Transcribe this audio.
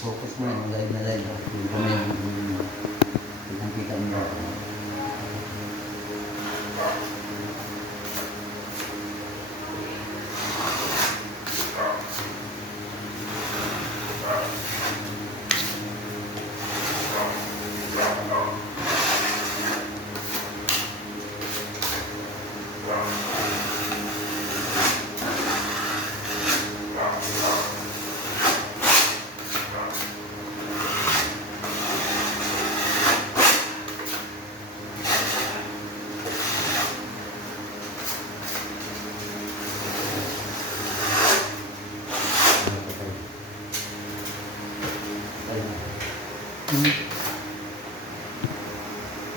focus mo yung live na live. Yung kamay yung pinakita mo. Mm-hmm.